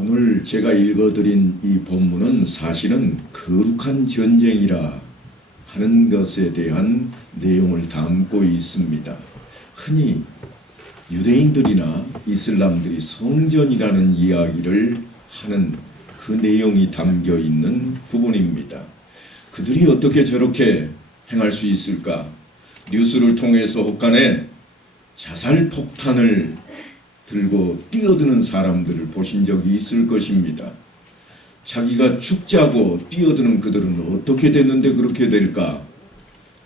오늘 제가 읽어드린 이 본문은 사실은 거룩한 전쟁이라 하는 것에 대한 내용을 담고 있습니다. 흔히 유대인들이나 이슬람들이 성전이라는 이야기를 하는 그 내용이 담겨 있는 부분입니다. 그들이 어떻게 저렇게 행할 수 있을까? 뉴스를 통해서 혹간에 자살 폭탄을 들고 뛰어드는 사람들을 보신 적이 있을 것입니다. 자기가 죽자고 뛰어드는 그들은 어떻게 됐는데 그렇게 될까?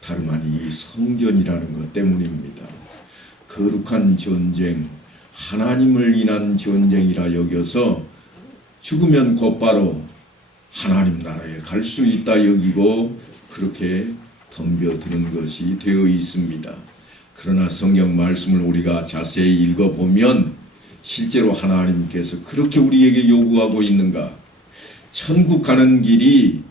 다름 아닌 이 성전이라는 것 때문입니다. 거룩한 전쟁, 하나님을 인한 전쟁이라 여겨서 죽으면 곧바로 하나님 나라에 갈 수 있다 여기고 그렇게 덤벼드는 것이 되어 있습니다. 그러나 성경 말씀을 우리가 자세히 읽어보면 실제로 하나님께서 그렇게 우리에게 요구하고 있는가? 천국 가는 길이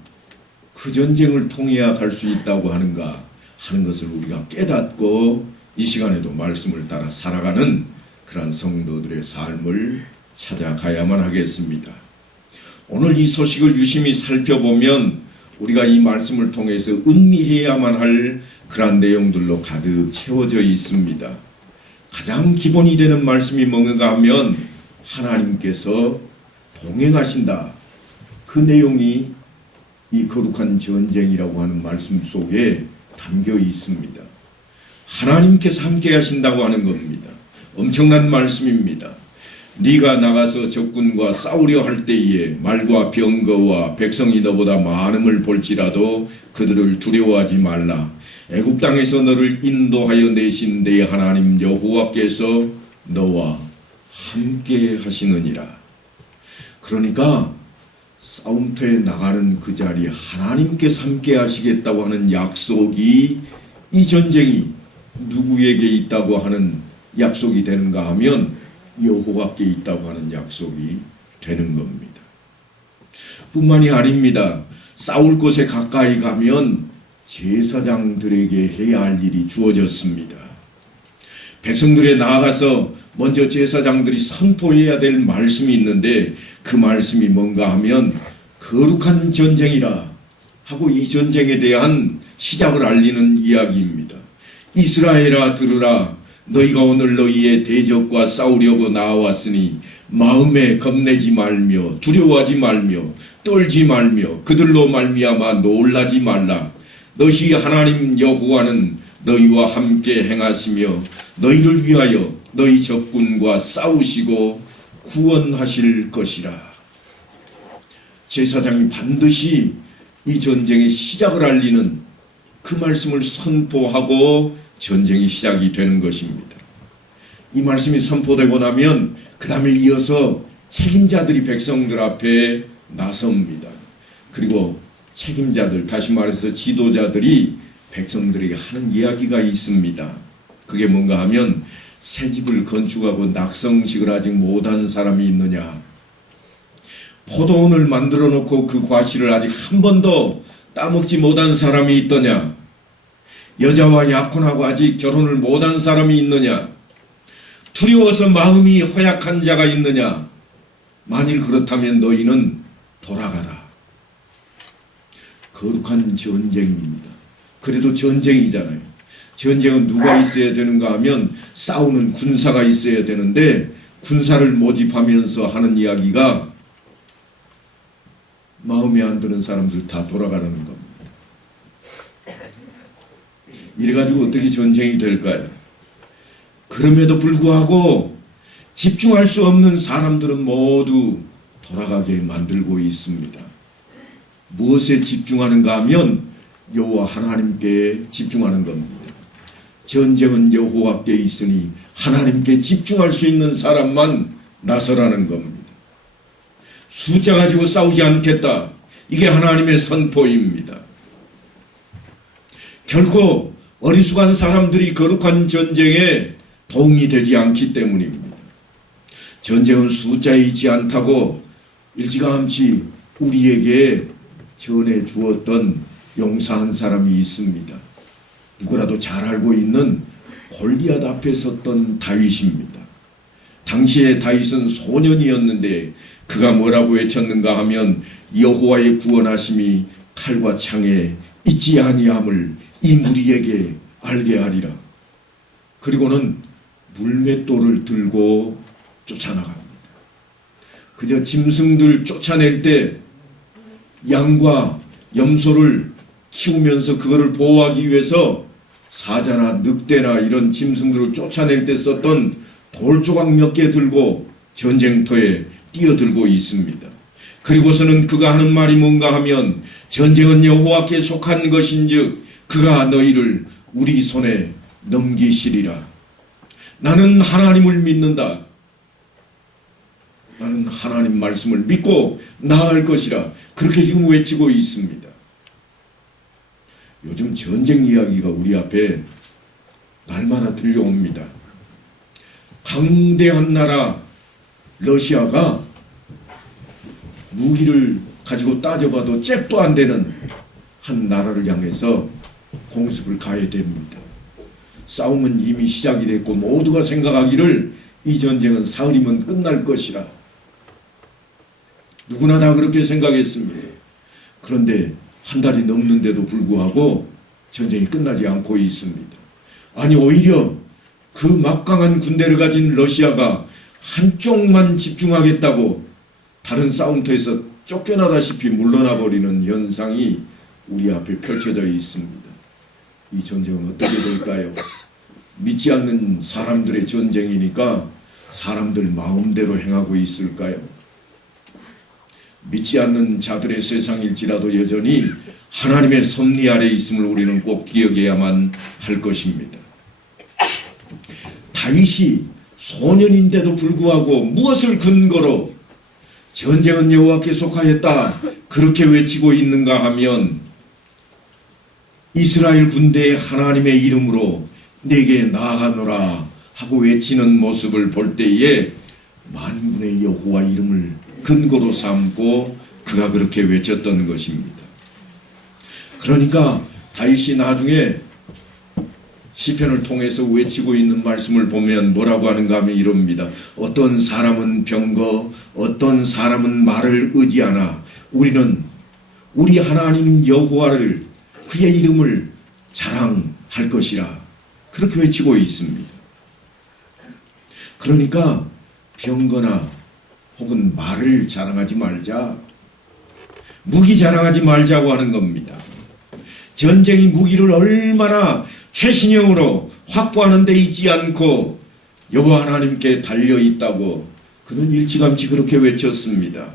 그 전쟁을 통해야 갈 수 있다고 하는가 하는 것을 우리가 깨닫고 이 시간에도 말씀을 따라 살아가는 그러한 성도들의 삶을 찾아가야만 하겠습니다. 오늘 이 소식을 유심히 살펴보면 우리가 이 말씀을 통해서 은밀해야만 할 그러한 내용들로 가득 채워져 있습니다. 가장 기본이 되는 말씀이 뭔가 하면 하나님께서 동행하신다. 그 내용이 이 거룩한 전쟁이라고 하는 말씀 속에 담겨 있습니다. 하나님께서 함께 하신다고 하는 겁니다. 엄청난 말씀입니다. 네가 나가서 적군과 싸우려 할 때에 말과 병거와 백성이 너보다 많음을 볼지라도 그들을 두려워하지 말라. 애굽 땅에서 너를 인도하여 내신 내 하나님 여호와께서 너와 함께 하시느니라. 그러니까 싸움터에 나가는 그 자리에 하나님께서 함께 하시겠다고 하는 약속이 이 전쟁이 누구에게 있다고 하는 약속이 되는가 하면 여호와께 있다고 하는 약속이 되는 겁니다. 뿐만이 아닙니다. 싸울 곳에 가까이 가면 제사장들에게 해야 할 일이 주어졌습니다. 백성들에 나아가서 먼저 제사장들이 선포해야 될 말씀이 있는데 그 말씀이 뭔가 하면 거룩한 전쟁이라 하고 이 전쟁에 대한 시작을 알리는 이야기입니다. 이스라엘아 들으라. 너희가 오늘 너희의 대적과 싸우려고 나왔으니 마음에 겁내지 말며 두려워하지 말며 떨지 말며 그들로 말미암아 놀라지 말라. 너희 하나님 여호와는 너희와 함께 행하시며 너희를 위하여 너희 적군과 싸우시고 구원하실 것이라. 제사장이 반드시 이 전쟁의 시작을 알리는 그 말씀을 선포하고 전쟁이 시작이 되는 것입니다. 이 말씀이 선포되고 나면 그 다음에 이어서 책임자들이 백성들 앞에 나섭니다. 그리고 책임자들, 다시 말해서 지도자들이 백성들에게 하는 이야기가 있습니다. 그게 뭔가 하면 새집을 건축하고 낙성식을 아직 못한 사람이 있느냐? 포도원을 만들어 놓고 그 과실을 아직 한 번도 따먹지 못한 사람이 있더냐? 여자와 약혼하고 아직 결혼을 못한 사람이 있느냐? 두려워서 마음이 허약한 자가 있느냐? 만일 그렇다면 너희는 돌아가라. 거룩한 전쟁입니다. 그래도 전쟁이잖아요. 전쟁은 누가 있어야 되는가 하면 싸우는 군사가 있어야 되는데 군사를 모집하면서 하는 이야기가 마음에 안 드는 사람들 다 돌아가라는 겁니다. 이래가지고 어떻게 전쟁이 될까요? 그럼에도 불구하고 집중할 수 없는 사람들은 모두 돌아가게 만들고 있습니다. 무엇에 집중하는가 하면 여호와 하나님께 집중하는 겁니다. 전쟁은 여호와께 있으니 하나님께 집중할 수 있는 사람만 나서라는 겁니다. 숫자 가지고 싸우지 않겠다. 이게 하나님의 선포입니다. 결코 어리숙한 사람들이 거룩한 전쟁에 도움이 되지 않기 때문입니다. 전쟁은 숫자에 있지 않다고 일찌감치 우리에게 전해 주었던 용사한 사람이 있습니다. 누구라도 잘 알고 있는 골리앗 앞에 섰던 다윗입니다. 당시에 다윗은 소년이었는데 그가 뭐라고 외쳤는가 하면 여호와의 구원하심이 칼과 창에 있지 아니함을 이 무리에게 알게 하리라. 그리고는 물맷돌을 들고 쫓아나갑니다. 그저 짐승들 쫓아낼 때 양과 염소를 키우면서 그거를 보호하기 위해서 사자나 늑대나 이런 짐승들을 쫓아낼 때 썼던 돌조각 몇 개 들고 전쟁터에 뛰어들고 있습니다. 그리고서는 그가 하는 말이 뭔가 하면 전쟁은 여호와께 속한 것인즉 그가 너희를 우리 손에 넘기시리라. 나는 하나님을 믿는다. 나는 하나님 말씀을 믿고 나아갈 것이라. 그렇게 지금 외치고 있습니다. 요즘 전쟁 이야기가 우리 앞에 날마다 들려옵니다. 강대한 나라 러시아가 무기를 가지고 따져봐도 잽도 안 되는 한 나라를 향해서 공습을 가해야 됩니다. 싸움은 이미 시작이 됐고 모두가 생각하기를 이 전쟁은 사흘이면 끝날 것이라. 누구나 다 그렇게 생각했습니다. 그런데 한 달이 넘는데도 불구하고 전쟁이 끝나지 않고 있습니다. 아니 오히려 그 막강한 군대를 가진 러시아가 한쪽만 집중하겠다고 다른 싸움터에서 쫓겨나다시피 물러나 버리는 현상이 우리 앞에 펼쳐져 있습니다. 이 전쟁은 어떻게 될까요? 믿지 않는 사람들의 전쟁이니까 사람들 마음대로 행하고 있을까요? 믿지 않는 자들의 세상일지라도 여전히 하나님의 섭리 아래 있음을 우리는 꼭 기억해야만 할 것입니다. 다윗이 소년인데도 불구하고 무엇을 근거로 전쟁은 여호와께 속하였다 그렇게 외치고 있는가 하면 이스라엘 군대의 하나님의 이름으로 내게 나아가노라 하고 외치는 모습을 볼 때에 만군의 여호와 이름을 근거로 삼고 그가 그렇게 외쳤던 것입니다. 그러니까 다윗이 나중에 시편을 통해서 외치고 있는 말씀을 보면 뭐라고 하는가 하면 이럽니다. 어떤 사람은 병거, 어떤 사람은 말을 의지하나 우리는 우리 하나님 여호와를 그의 이름을 자랑할 것이라 그렇게 외치고 있습니다. 그러니까 병거나 혹은 말을 자랑하지 말자, 무기 자랑하지 말자고 하는 겁니다. 전쟁이 무기를 얼마나 최신형으로 확보하는 데 있지 않고 여호와 하나님께 달려있다고 그는 일찌감치 그렇게 외쳤습니다.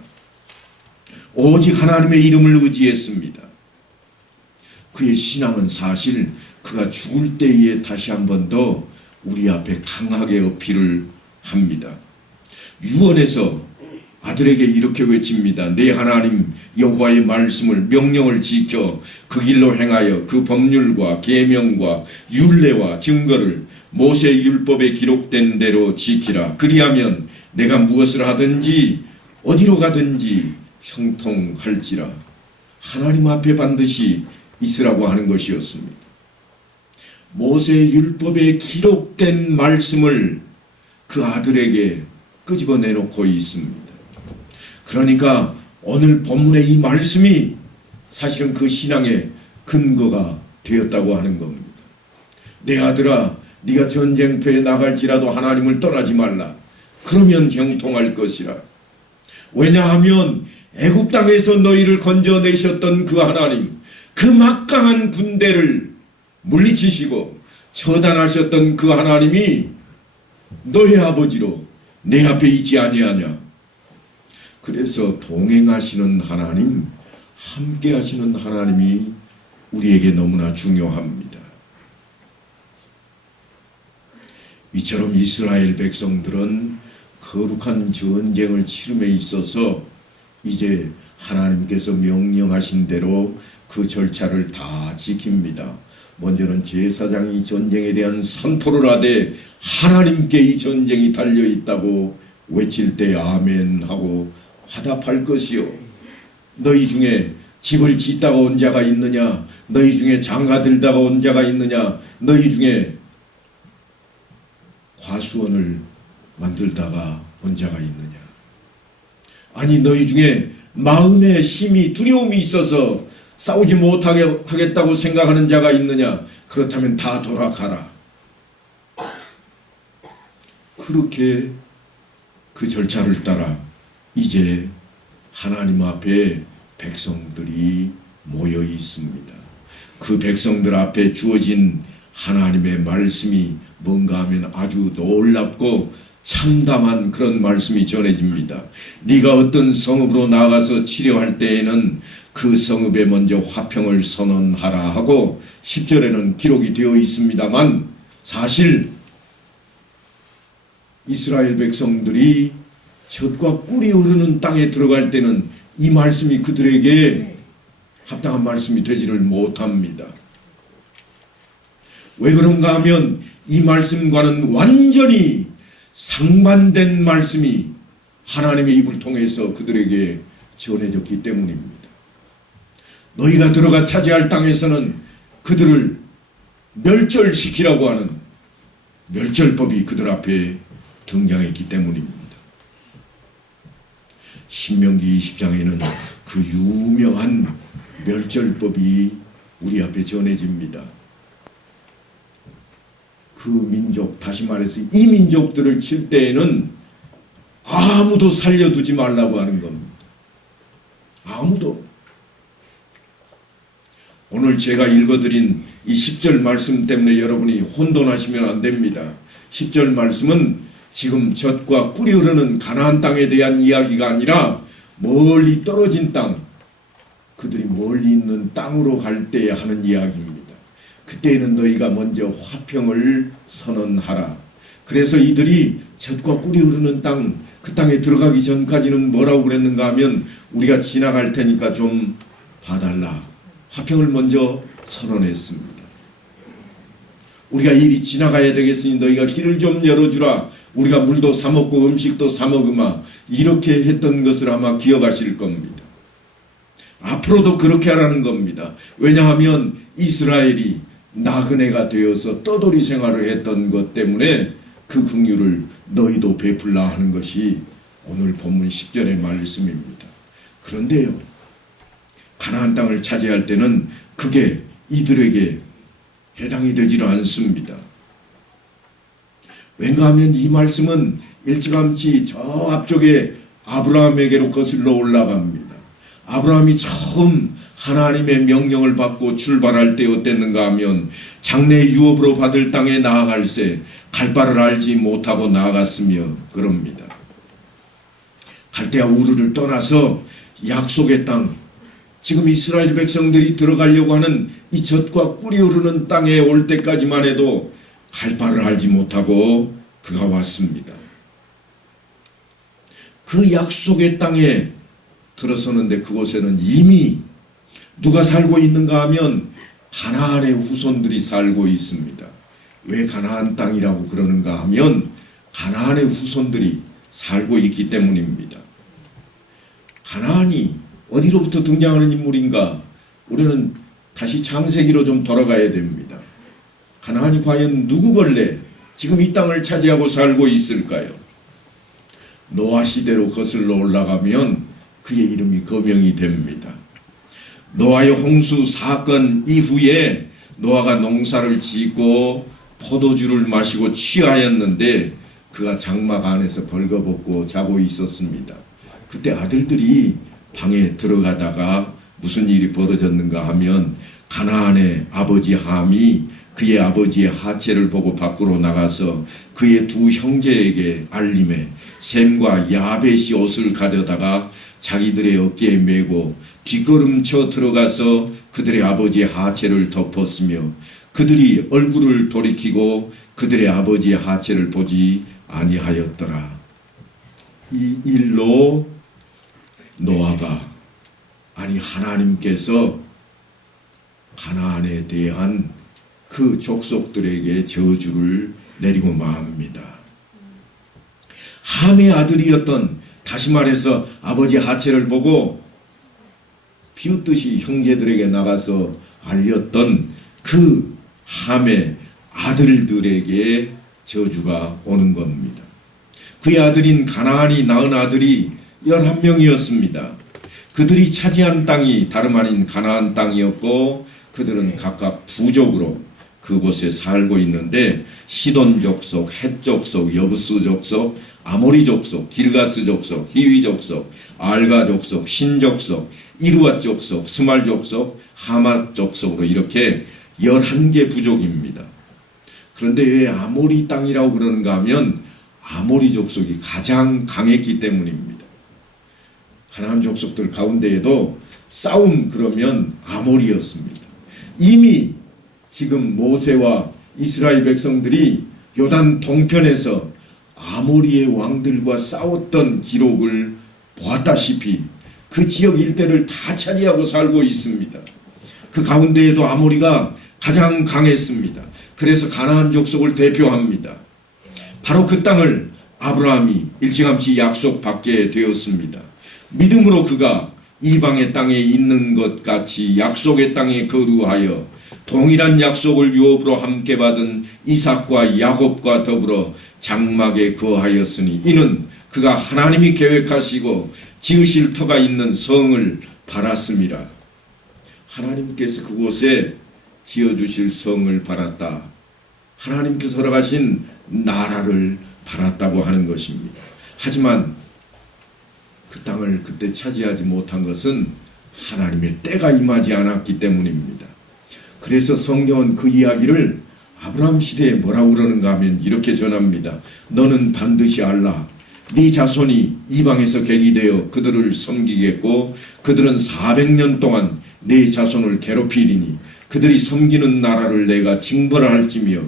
오직 하나님의 이름을 의지했습니다. 그의 신앙은 사실 그가 죽을 때에 다시 한 번 더 우리 앞에 강하게 어필을 합니다. 유언에서 아들에게 이렇게 외칩니다. 내 하나님 여호와의 말씀을 명령을 지켜 그 길로 행하여 그 법률과 계명과 율례와 증거를 모세 율법에 기록된 대로 지키라. 그리하면 내가 무엇을 하든지 어디로 가든지 형통할지라. 하나님 앞에 반드시 있으라고 하는 것이었습니다. 모세 율법에 기록된 말씀을 그 아들에게 끄집어내놓고 있습니다. 그러니까 오늘 본문의 이 말씀이 사실은 그 신앙의 근거가 되었다고 하는 겁니다. 내 아들아, 네가 전쟁터에 나갈지라도 하나님을 떠나지 말라. 그러면 형통할 것이라. 왜냐하면 애굽 땅에서 너희를 건져내셨던 그 하나님, 그 막강한 군대를 물리치시고 처단하셨던 그 하나님이 너의 아버지로 내 앞에 있지 아니하냐. 그래서 동행하시는 하나님, 함께 하시는 하나님이 우리에게 너무나 중요합니다. 이처럼 이스라엘 백성들은 거룩한 전쟁을 치름에 있어서 이제 하나님께서 명령하신 대로 그 절차를 다 지킵니다. 먼저는 제사장이 전쟁에 대한 선포를 하되 하나님께 이 전쟁이 달려있다고 외칠 때 아멘 하고 화답할 것이요. 너희 중에 집을 짓다가 온 자가 있느냐? 너희 중에 장가 들다가 온 자가 있느냐? 너희 중에 과수원을 만들다가 온 자가 있느냐? 아니 너희 중에 마음에 힘이 두려움이 있어서 싸우지 못하게 하겠다고 생각하는 자가 있느냐? 그렇다면 다 돌아가라. 그렇게 그 절차를 따라 이제 하나님 앞에 백성들이 모여 있습니다. 그 백성들 앞에 주어진 하나님의 말씀이 뭔가 하면 아주 놀랍고 참담한 그런 말씀이 전해집니다. 네가 어떤 성읍으로 나가서 치료할 때에는 그 성읍에 먼저 화평을 선언하라 하고 10절에는 기록이 되어 있습니다만, 사실 이스라엘 백성들이 젖과 꿀이 흐르는 땅에 들어갈 때는 이 말씀이 그들에게 합당한 말씀이 되지를 못합니다. 왜 그런가 하면 이 말씀과는 완전히 상반된 말씀이 하나님의 입을 통해서 그들에게 전해졌기 때문입니다. 너희가 들어가 차지할 땅에서는 그들을 멸절시키라고 하는 멸절법이 그들 앞에 등장했기 때문입니다. 신명기 20장에는 그 유명한 멸절법이 우리 앞에 전해집니다. 그 민족, 다시 말해서 이 민족들을 칠 때에는 아무도 살려두지 말라고 하는 겁니다. 아무도. 오늘 제가 읽어드린 이 10절 말씀 때문에 여러분이 혼돈하시면 안 됩니다. 10절 말씀은 지금 젖과 꿀이 흐르는 가나안 땅에 대한 이야기가 아니라 멀리 떨어진 땅, 그들이 멀리 있는 땅으로 갈 때 하는 이야기입니다. 그때에는 너희가 먼저 화평을 선언하라. 그래서 이들이 젖과 꿀이 흐르는 땅, 그 땅에 들어가기 전까지는 뭐라고 그랬는가 하면 우리가 지나갈 테니까 좀 봐달라. 화평을 먼저 선언했습니다. 우리가 이리 지나가야 되겠으니 너희가 길을 좀 열어주라. 우리가 물도 사먹고 음식도 사먹으마. 이렇게 했던 것을 아마 기억하실 겁니다. 앞으로도 그렇게 하라는 겁니다. 왜냐하면 이스라엘이 나그네가 되어서 떠돌이 생활을 했던 것 때문에 그 긍휼을 너희도 베풀라 하는 것이 오늘 본문 10절의 말씀입니다. 그런데요, 가나안 땅을 차지할 때는 그게 이들에게 해당이 되지는 않습니다. 왠가 하면 이 말씀은 일찌감치 저 앞쪽에 아브라함에게로 거슬러 올라갑니다. 아브라함이 처음 하나님의 명령을 받고 출발할 때 어땠는가 하면 장래 유업으로 받을 땅에 나아갈새 갈 바를 알지 못하고 나아갔으며 그럽니다. 갈대아 우르를 떠나서 약속의 땅, 지금 이스라엘 백성들이 들어가려고 하는 이 젖과 꿀이 흐르는 땅에 올 때까지만 해도 갈 바를 알지 못하고 그가 왔습니다. 그 약속의 땅에 들어서는데 그곳에는 이미 누가 살고 있는가 하면 가나안의 후손들이 살고 있습니다. 왜 가나안 땅이라고 그러는가 하면 가나안의 후손들이 살고 있기 때문입니다. 가나안이 어디로부터 등장하는 인물인가? 우리는 다시 창세기로 좀 돌아가야 됩니다. 가나안이 과연 누구걸래 지금 이 땅을 차지하고 살고 있을까요? 노아 시대로 거슬러 올라가면 그의 이름이 거명이 됩니다. 노아의 홍수 사건 이후에 노아가 농사를 짓고 포도주를 마시고 취하였는데 그가 장막 안에서 벌거벗고 자고 있었습니다. 그때 아들들이 방에 들어가다가 무슨 일이 벌어졌는가 하면 가나안의 아버지 함이 그의 아버지의 하체를 보고 밖으로 나가서 그의 두 형제에게 알림해 셈과 야벳이 옷을 가져다가 자기들의 어깨에 메고 뒷걸음쳐 들어가서 그들의 아버지의 하체를 덮었으며 그들이 얼굴을 돌이키고 그들의 아버지의 하체를 보지 아니하였더라. 이 일로 노아가, 아니 하나님께서 가나안에 대한 그 족속들에게 저주를 내리고 맙니다. 함의 아들이었던, 다시 말해서 아버지 하체를 보고 비웃듯이 형제들에게 나가서 알렸던 그 함의 아들들에게 저주가 오는 겁니다. 그의 아들인 가나안이 낳은 아들이 11명이었습니다. 그들이 차지한 땅이 다름 아닌 가나안 땅이었고 그들은 각각 부족으로 그곳에 살고 있는데 시돈 족속, 헷 족속, 여부스 족속, 아모리 족속, 기르가스 족속, 히위 족속, 알가 족속, 신 족속, 이루앗 족속, 스말 족속, 하맛 족속으로 이렇게 11개 부족입니다. 그런데 왜 아모리 땅이라고 그러는가 하면 아모리 족속이 가장 강했기 때문입니다. 가나안 족속들 가운데에도 싸움 그러면 아모리였습니다. 이미 지금 모세와 이스라엘 백성들이 요단 동편에서 아모리의 왕들과 싸웠던 기록을 보았다시피 그 지역 일대를 다 차지하고 살고 있습니다. 그 가운데에도 아모리가 가장 강했습니다. 그래서 가나안 족속을 대표합니다. 바로 그 땅을 아브라함이 일찌감치 약속받게 되었습니다. 믿음으로 그가 이방의 땅에 있는 것 같이 약속의 땅에 거류하여 동일한 약속을 유업으로 함께 받은 이삭과 야곱과 더불어 장막에 거하였으니 이는 그가 하나님이 계획하시고 지으실 터가 있는 성을 바랐음이라. 하나님께서 그곳에 지어주실 성을 바랐다. 하나님께서 허락하신 나라를 바랐다고 하는 것입니다. 하지만 그 땅을 그때 차지하지 못한 것은 하나님의 때가 임하지 않았기 때문입니다. 그래서 성경은 그 이야기를 아브라함 시대에 뭐라고 그러는가 하면 이렇게 전합니다. 너는 반드시 알라. 네 자손이 이방에서 객이 되어 그들을 섬기겠고 그들은 400년 동안 네 자손을 괴롭히리니 그들이 섬기는 나라를 내가 징벌할지며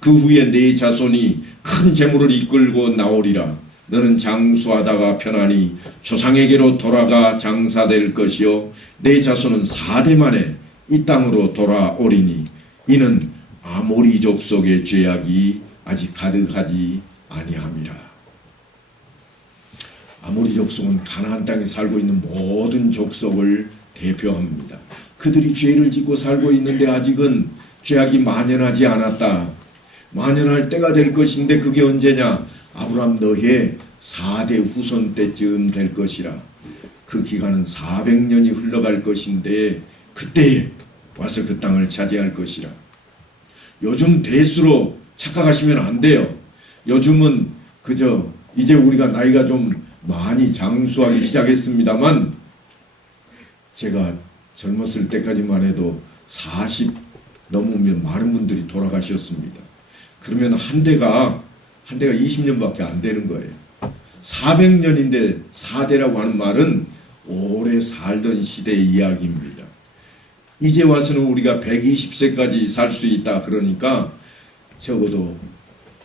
그 후에 네 자손이 큰 재물을 이끌고 나오리라. 너는 장수하다가 편안히 조상에게로 돌아가 장사될 것이요 내 자손은 4대 만에 이 땅으로 돌아오리니 이는 아모리 족속의 죄악이 아직 가득하지 아니함이라. 아모리 족속은 가나안 땅에 살고 있는 모든 족속을 대표합니다. 그들이 죄를 짓고 살고 있는데 아직은 죄악이 만연하지 않았다. 만연할 때가 될 것인데 그게 언제냐? 아브라함 너의 4대 후손 때쯤 될 것이라. 그 기간은 400년이 흘러갈 것인데 그때에 와서 그 땅을 차지할 것이라. 요즘 대수로 착각하시면 안 돼요. 요즘은 그저 이제 우리가 나이가 좀 많이 장수하기 시작했습니다만 제가 젊었을 때까지만 해도 40 넘으면 많은 분들이 돌아가셨습니다. 그러면 한 대가 20년밖에 안 되는 거예요. 400년인데 4대라고 하는 말은 오래 살던 시대의 이야기입니다. 이제 와서는 우리가 120세까지 살 수 있다 그러니까 적어도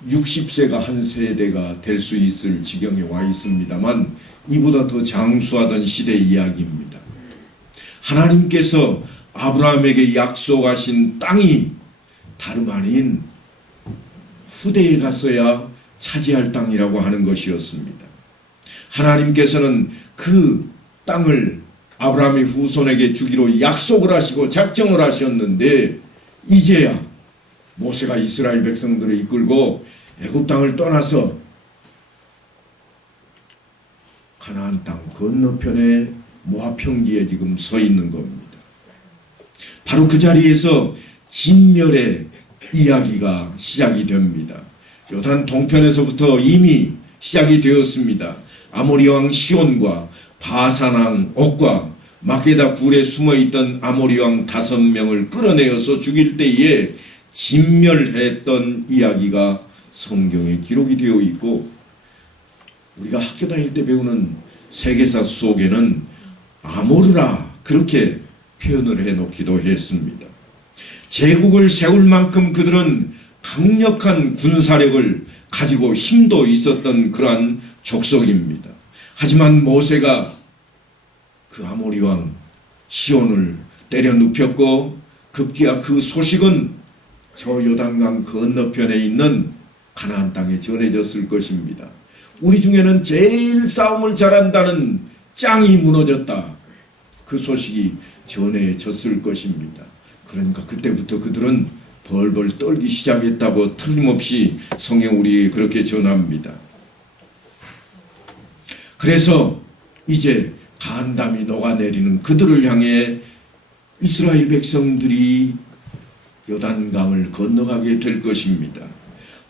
60세가 한 세대가 될 수 있을 지경에 와 있습니다만 이보다 더 장수하던 시대의 이야기입니다. 하나님께서 아브라함에게 약속하신 땅이 다름 아닌 후대에 갔어야 차지할 땅이라고 하는 것이었습니다. 하나님께서는 그 땅을 아브라함의 후손에게 주기로 약속을 하시고 작정을 하셨는데 이제야 모세가 이스라엘 백성들을 이끌고 애굽 땅을 떠나서 가나안 땅 건너편에 모압 평지에 지금 서 있는 겁니다. 바로 그 자리에서 진멸의 이야기가 시작이 됩니다. 요단 동편에서부터 이미 시작이 되었습니다. 아모리 왕 시온과 바산 왕 옥과 마게다 굴에 숨어있던 아모리 왕 5명을 끌어내어서 죽일 때에 진멸했던 이야기가 성경에 기록이 되어 있고 우리가 학교 다닐 때 배우는 세계사 속에는 아모르라 그렇게 표현을 해놓기도 했습니다. 제국을 세울 만큼 그들은 강력한 군사력을 가지고 힘도 있었던 그러한 족속입니다. 하지만 모세가 그 아모리 왕 시온을 때려 눕혔고 급기야 그 소식은 저 요단강 건너편에 있는 가나안 땅에 전해졌을 것입니다. 우리 중에는 제일 싸움을 잘한다는 짱이 무너졌다. 그 소식이 전해졌을 것입니다. 그러니까 그때부터 그들은 벌벌 떨기 시작했다고 틀림없이 성경 우리에게 그렇게 전합니다. 그래서 이제 간담이 녹아내리는 그들을 향해 이스라엘 백성들이 요단강을 건너가게 될 것입니다.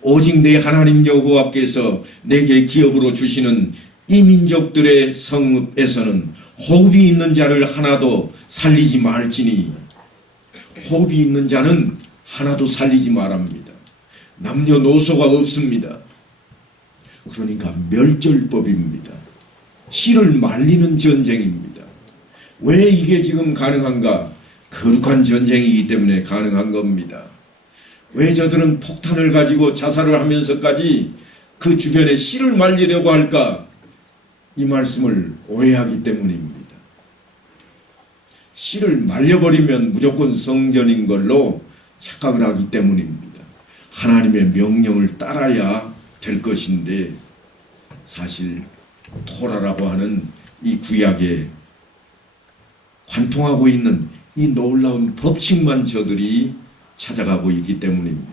오직 내 하나님 여호와께서 내게 기업으로 주시는 이 민족들의 성읍에서는 호흡이 있는 자를 하나도 살리지 말지니, 호흡이 있는 자는 하나도 살리지 말합니다. 남녀노소가 없습니다. 그러니까 멸절법입니다. 씨를 말리는 전쟁입니다. 왜 이게 지금 가능한가? 거룩한 전쟁이기 때문에 가능한 겁니다. 왜 저들은 폭탄을 가지고 자살을 하면서까지 그 주변에 씨를 말리려고 할까? 이 말씀을 오해하기 때문입니다. 씨를 말려버리면 무조건 성전인 걸로 착각을 하기 때문입니다. 하나님의 명령을 따라야 될 것인데, 사실 토라라고 하는 이 구약에 관통하고 있는 이 놀라운 법칙만 저들이 찾아가고 있기 때문입니다.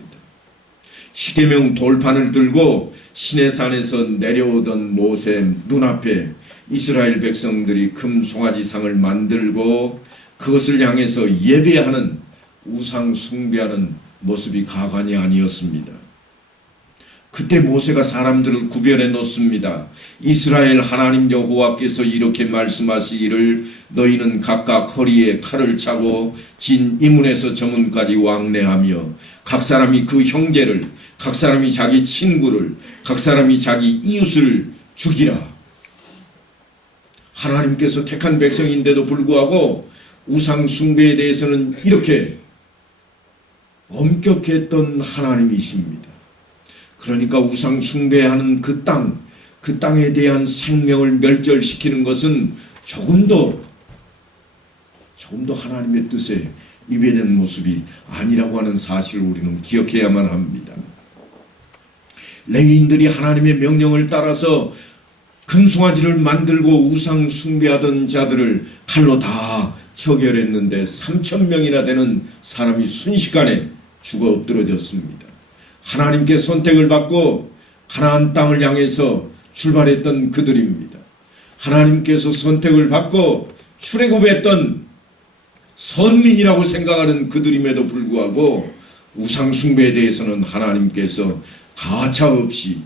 십계명 돌판을 들고 시내산에서 내려오던 모세 눈앞에 이스라엘 백성들이 금 송아지상을 만들고 그것을 향해서 예배하는, 우상 숭배하는 모습이 가관이 아니었습니다. 그때 모세가 사람들을 구별해 놓습니다. 이스라엘 하나님 여호와께서 이렇게 말씀하시기를, 너희는 각각 허리에 칼을 차고 진 이문에서 저문까지 왕래하며 각 사람이 그 형제를, 각 사람이 자기 친구를, 각 사람이 자기 이웃을 죽이라. 하나님께서 택한 백성인데도 불구하고 우상 숭배에 대해서는 이렇게 엄격했던 하나님이십니다. 그러니까 우상 숭배하는 그 땅에 대한 생명을 멸절시키는 것은 조금도 하나님의 뜻에 이배된 모습이 아니라고 하는 사실을 우리는 기억해야만 합니다. 레위인들이 하나님의 명령을 따라서 금송아지를 만들고 우상 숭배하던 자들을 칼로 다 처결했는데 3,000명이나 되는 사람이 순식간에 죽어 엎드러졌습니다. 하나님께 선택을 받고 가나안 땅을 향해서 출발했던 그들입니다. 하나님께서 선택을 받고 출애굽했던 선민이라고 생각하는 그들임에도 불구하고 우상 숭배에 대해서는 하나님께서 가차없이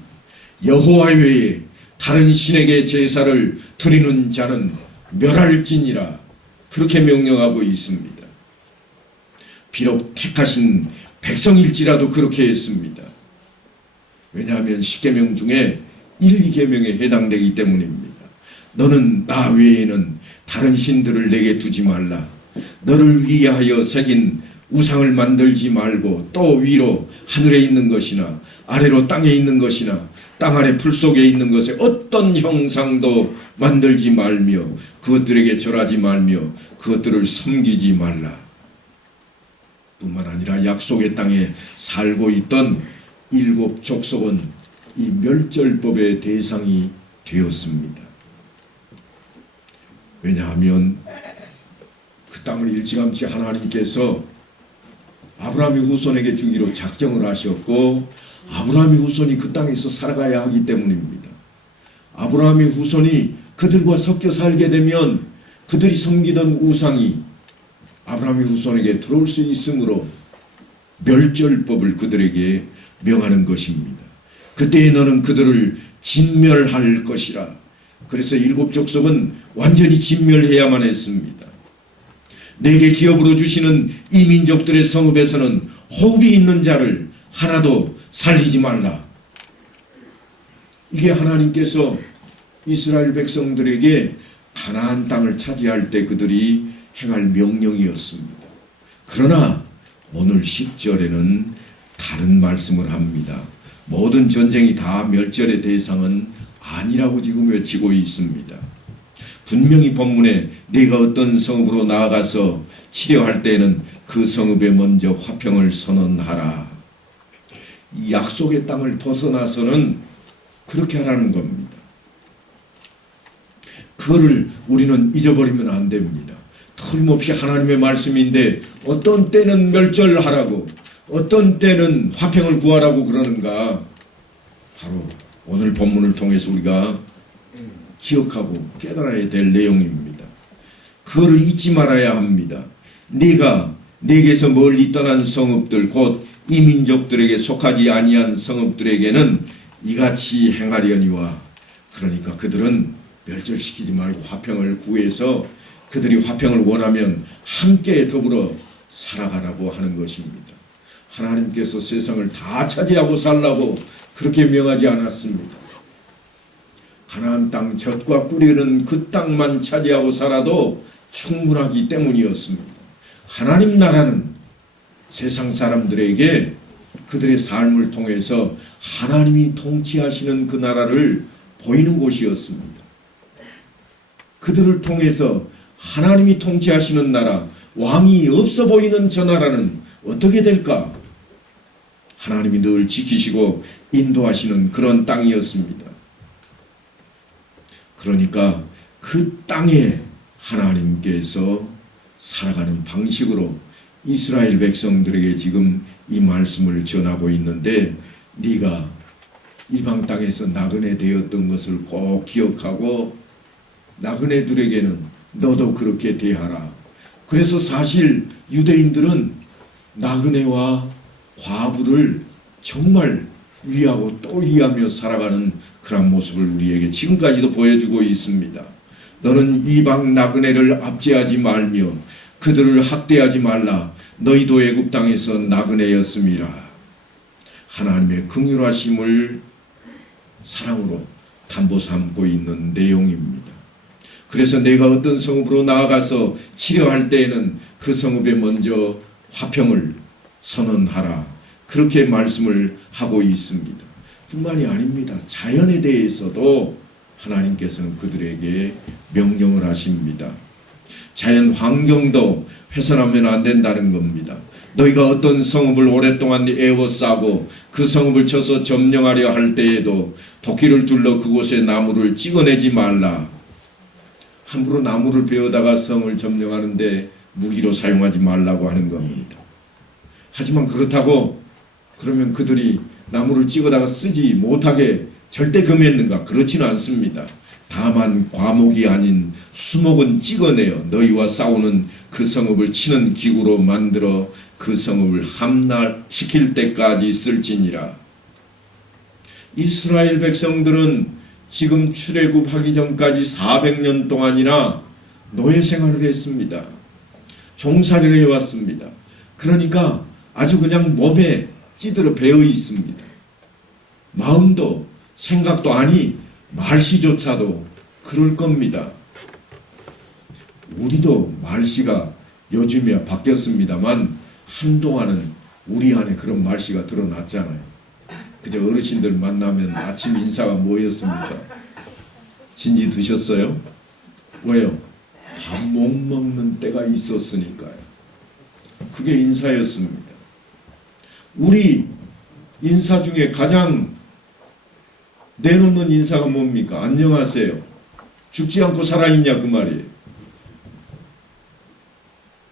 여호와 외에 다른 신에게 제사를 드리는 자는 멸할지니라, 그렇게 명령하고 있습니다. 비록 택하신 백성일지라도 그렇게 했습니다. 왜냐하면 10계명 중에 1, 2계명에 해당되기 때문입니다. 너는 나 외에는 다른 신들을 내게 두지 말라. 너를 위하여 새긴 우상을 만들지 말고, 또 위로 하늘에 있는 것이나 아래로 땅에 있는 것이나 땅 아래 풀 속에 있는 것에 어떤 형상도 만들지 말며 그것들에게 절하지 말며 그것들을 섬기지 말라. 뿐만 아니라 약속의 땅에 살고 있던 7 족속은 이 멸절법의 대상이 되었습니다. 왜냐하면 그 땅을 일찌감치 하나님께서 아브라함의 후손에게 주기로 작정을 하셨고, 아브라함의 후손이 그 땅에서 살아가야 하기 때문입니다. 아브라함의 후손이 그들과 섞여 살게 되면 그들이 섬기던 우상이 아브라함의 후손에게 들어올 수 있으므로 멸절법을 그들에게 명하는 것입니다. 그때에 너는 그들을 진멸할 것이라. 그래서 7 족속은 완전히 진멸해야만 했습니다. 내게 기업으로 주시는 이 민족들의 성읍에서는 호흡이 있는 자를 하나도 살리지 말라. 이게 하나님께서 이스라엘 백성들에게 가나안 땅을 차지할 때 그들이 행할 명령이었습니다. 그러나 오늘 10절에는 다른 말씀을 합니다. 모든 전쟁이 다 멸절의 대상은 아니라고 지금 외치고 있습니다. 분명히 본문에 네가 어떤 성읍으로 나아가서 치려할 때에는 그 성읍에 먼저 화평을 선언하라. 이 약속의 땅을 벗어나서는 그렇게 하라는 겁니다. 그거를 우리는 잊어버리면 안 됩니다. 틀림없이 하나님의 말씀인데 어떤 때는 멸절하라고, 어떤 때는 화평을 구하라고 그러는가? 바로 오늘 본문을 통해서 우리가 기억하고 깨달아야 될 내용입니다. 그거를 잊지 말아야 합니다. 네가 내게서 멀리 떠난 성읍들 곧 이 민족들에게 속하지 아니한 성읍들에게는 이같이 행하려니와, 그러니까 그들은 멸절시키지 말고 화평을 구해서 그들이 화평을 원하면 함께 더불어 살아가라고 하는 것입니다. 하나님께서 세상을 다 차지하고 살라고 그렇게 명하지 않았습니다. 가나안 땅 젖과 꿀이 흐르는 그 땅만 차지하고 살아도 충분하기 때문이었습니다. 하나님 나라는 세상 사람들에게 그들의 삶을 통해서 하나님이 통치하시는 그 나라를 보이는 곳이었습니다. 그들을 통해서 하나님이 통치하시는 나라, 왕이 없어 보이는 저 나라는 어떻게 될까? 하나님이 늘 지키시고 인도하시는 그런 땅이었습니다. 그러니까 그 땅에 하나님께서 살아가는 방식으로 이스라엘 백성들에게 지금 이 말씀을 전하고 있는데, 네가 이방 땅에서 나그네 되었던 것을 꼭 기억하고 나그네들에게는 너도 그렇게 대하라. 그래서 사실 유대인들은 나그네와 과부를 정말 위하고 또 위하며 살아가는 그런 모습을 우리에게 지금까지도 보여주고 있습니다. 너는 이방 나그네를 압제하지 말며 그들을 학대하지 말라. 너희도 애굽 땅에서 나그네였음이라. 하나님의 긍휼하심을 사랑으로 담보 삼고 있는 내용입니다. 그래서 내가 어떤 성읍으로 나아가서 치료할 때에는 그 성읍에 먼저 화평을 선언하라. 그렇게 말씀을 하고 있습니다. 뿐만이 아닙니다. 자연에 대해서도 하나님께서는 그들에게 명령을 하십니다. 자연 환경도 훼손하면 안 된다는 겁니다. 너희가 어떤 성읍을 오랫동안 에워싸고 그 성읍을 쳐서 점령하려 할 때에도 도끼를 둘러 그곳에 나무를 찍어내지 말라. 함부로 나무를 베어다가 성을 점령하는데 무기로 사용하지 말라고 하는 겁니다. 하지만 그렇다고 그러면 그들이 나무를 찍어다가 쓰지 못하게 절대 금했는가? 그렇지는 않습니다. 다만 과목이 아닌 수목은 찍어내어 너희와 싸우는 그 성읍을 치는 기구로 만들어 그 성읍을 함락시킬 때까지 쓸지니라. 이스라엘 백성들은 지금 출애굽하기 전까지 400년 동안이나 노예 생활을 했습니다. 종살이를 해왔습니다. 그러니까 아주 그냥 몸에 찌들어 배어 있습니다. 마음도 생각도 아니 말씨조차도 그럴 겁니다. 우리도 말씨가 요즘이야 바뀌었습니다만 한동안은 우리 안에 그런 말씨가 드러났잖아요. 그저 어르신들 만나면 아침 인사가 뭐였습니까? 진지 드셨어요? 왜요? 밥 못 먹는 때가 있었으니까요. 그게 인사였습니다. 우리 인사 중에 가장 내놓는 인사가 뭡니까? 안녕하세요. 죽지 않고 살아있냐 그 말이에요.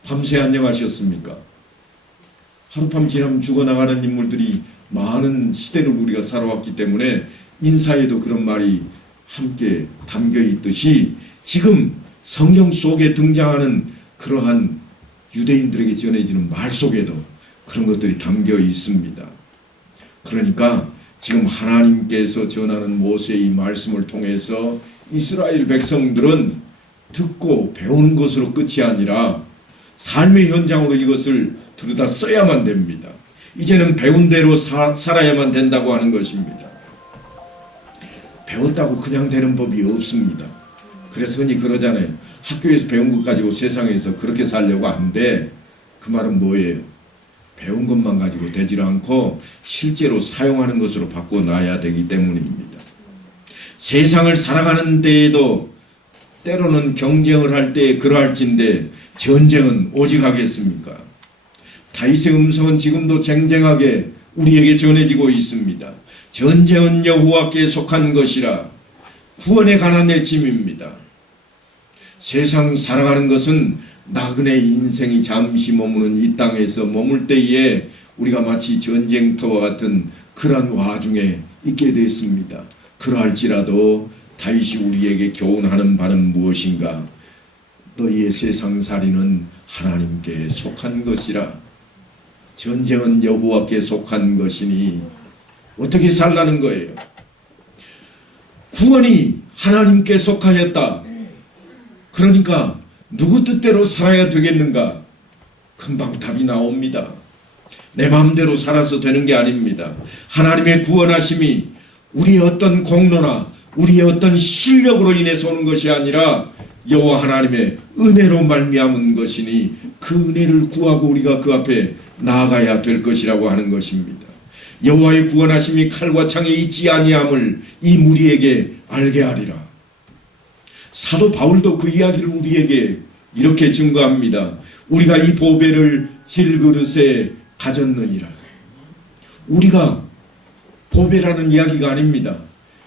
밤새 안녕하셨습니까? 하룻밤 지나면 죽어나가는 인물들이 많은 시대를 우리가 살아왔기 때문에 인사에도 그런 말이 함께 담겨 있듯이 지금 성경 속에 등장하는 그러한 유대인들에게 전해지는 말 속에도 그런 것들이 담겨 있습니다. 그러니까 지금 하나님께서 전하는 모세의 말씀을 통해서 이스라엘 백성들은 듣고 배우는 것으로 끝이 아니라 삶의 현장으로 이것을 들여다 써야만 됩니다. 이제는 배운 대로 살아야만 된다고 하는 것입니다. 배웠다고 그냥 되는 법이 없습니다. 그래서 흔히 그러잖아요. 학교에서 배운 것 가지고 세상에서 그렇게 살려고 하는데 그 말은 뭐예요? 배운 것만 가지고 되질 않고 실제로 사용하는 것으로 바꿔놔야 되기 때문입니다. 세상을 살아가는 데에도 때로는 경쟁을 할 때 그러할진데 전쟁은 오직 하겠습니까? 다윗의 음성은 지금도 쟁쟁하게 우리에게 전해지고 있습니다. 전쟁은 여호와께 속한 것이라 구원에 관한 외침입니다. 세상 살아가는 것은 나그네 인생이 잠시 머무는 이 땅에서 머물 때에 우리가 마치 전쟁터와 같은 그러한 와중에 있게 됐습니다. 그러할지라도 다윗이 우리에게 교훈하는 바는 무엇인가? 너희의 세상살이는 하나님께 속한 것이라. 전쟁은 여호와께 속한 것이니 어떻게 살라는 거예요? 구원이 하나님께 속하였다. 그러니까 누구 뜻대로 살아야 되겠는가? 금방 답이 나옵니다. 내 마음대로 살아서 되는 게 아닙니다. 하나님의 구원하심이 우리의 어떤 공로나 우리의 어떤 실력으로 인해서 오는 것이 아니라 여호와 하나님의 은혜로 말미암은 것이니 그 은혜를 구하고 우리가 그 앞에 나아가야 될 것이라고 하는 것입니다. 여호와의 구원하심이 칼과 창에 있지 아니함을 이 무리에게 알게 하리라. 사도 바울도 그 이야기를 우리에게 이렇게 증거합니다. 우리가 이 보배를 질그릇에 가졌느니라. 우리가 보배라는 이야기가 아닙니다.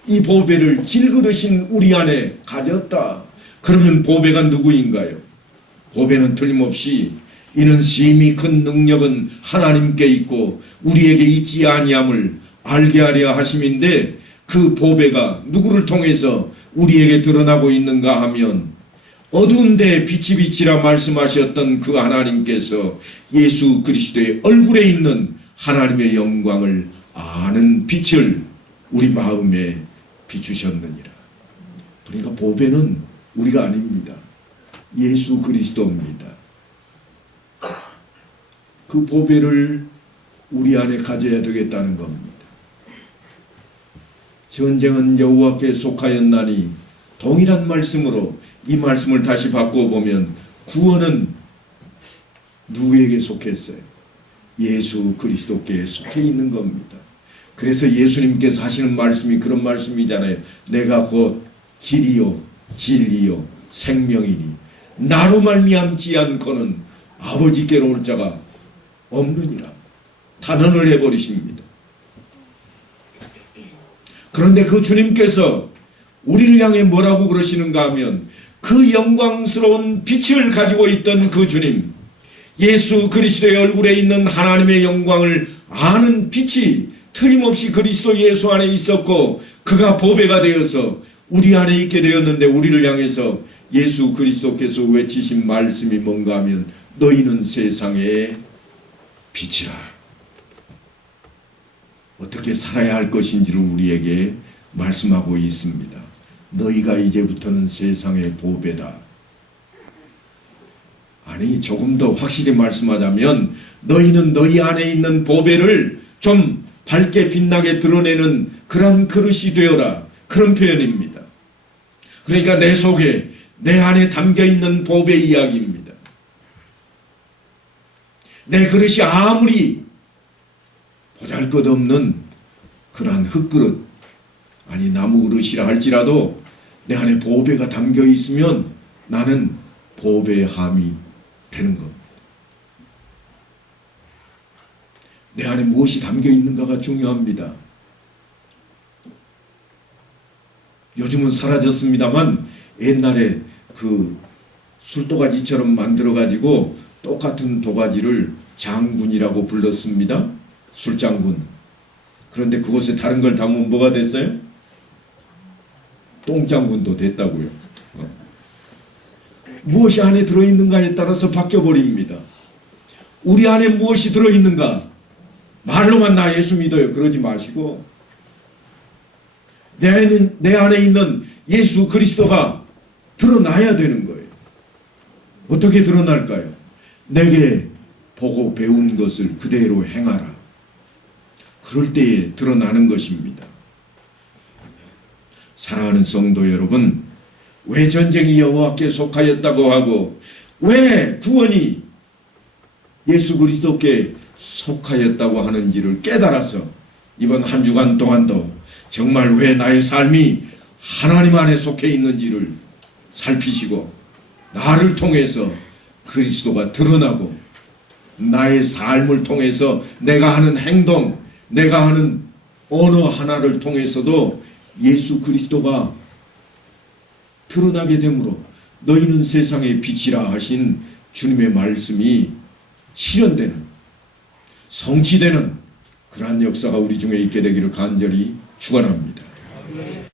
이 보배를 질그릇인 우리 안에 가졌다. 그러면 보배가 누구인가요? 보배는 틀림없이 이는 심히 큰 능력은 하나님께 있고 우리에게 있지 아니함을 알게 하려 하심인데, 그 보배가 누구를 통해서 우리에게 드러나고 있는가 하면 어두운 데에 빛이 비치라 말씀하셨던 그 하나님께서 예수 그리스도의 얼굴에 있는 하나님의 영광을 아는 빛을 우리 마음에 비추셨느니라. 그러니까 보배는 우리가 아닙니다. 예수 그리스도입니다. 그 보배를 우리 안에 가져야 되겠다는 겁니다. 전쟁은 여호와께 속하였나니, 동일한 말씀으로 이 말씀을 다시 바꿔보면 구원은 누구에게 속했어요? 예수 그리스도께 속해 있는 겁니다. 그래서 예수님께서 하시는 말씀이 그런 말씀이잖아요. 내가 곧 길이요 진리요 생명이니 나로 말미암지 않고는 아버지께로 올 자가 없느니라. 단언을 해버리십니다. 그런데 그 주님께서 우리를 향해 뭐라고 그러시는가 하면, 그 영광스러운 빛을 가지고 있던 그 주님, 예수 그리스도의 얼굴에 있는 하나님의 영광을 아는 빛이 틀림없이 그리스도 예수 안에 있었고, 그가 보배가 되어서 우리 안에 있게 되었는데, 우리를 향해서 예수 그리스도께서 외치신 말씀이 뭔가 하면 너희는 세상의 빛이라. 어떻게 살아야 할 것인지를 우리에게 말씀하고 있습니다. 너희가 이제부터는 세상의 보배다. 아니, 조금 더 확실히 말씀하자면 너희는 너희 안에 있는 보배를 좀 밝게 빛나게 드러내는 그런 그릇이 되어라. 그런 표현입니다. 그러니까 내 속에, 내 안에 담겨있는 보배 이야기입니다. 내 그릇이 아무리 보잘것없는 그러한 흙그릇, 아니 나무 그릇이라 할지라도 내 안에 보배가 담겨 있으면 나는 보배의 함이 되는 겁니다. 내 안에 무엇이 담겨 있는가가 중요합니다. 요즘은 사라졌습니다만 옛날에 그 술도가지처럼 만들어가지고 똑같은 도가지를 장군이라고 불렀습니다. 술장군. 그런데 그곳에 다른 걸 담으면 뭐가 됐어요? 똥장군도 됐다고요. 무엇이 안에 들어있는가에 따라서 바뀌어버립니다. 우리 안에 무엇이 들어있는가? 말로만 나 예수 믿어요. 그러지 마시고 내 안에 있는 예수 그리스도가 드러나야 되는 거예요. 어떻게 드러날까요? 내게 보고 배운 것을 그대로 행하라. 그럴 때에 드러나는 것입니다. 사랑하는 성도 여러분, 왜 전쟁이 여호와께 속하였다고 하고 왜 구원이 예수 그리스도께 속하였다고 하는지를 깨달아서 이번 한 주간 동안도 정말 왜 나의 삶이 하나님 안에 속해 있는지를 살피시고 나를 통해서 그리스도가 드러나고 나의 삶을 통해서 내가 하는 행동, 내가 하는 언어 하나를 통해서도 예수 그리스도가 드러나게 되므로 너희는 세상의 빛이라 하신 주님의 말씀이 실현되는, 성취되는 그러한 역사가 우리 중에 있게 되기를 간절히 축원합니다.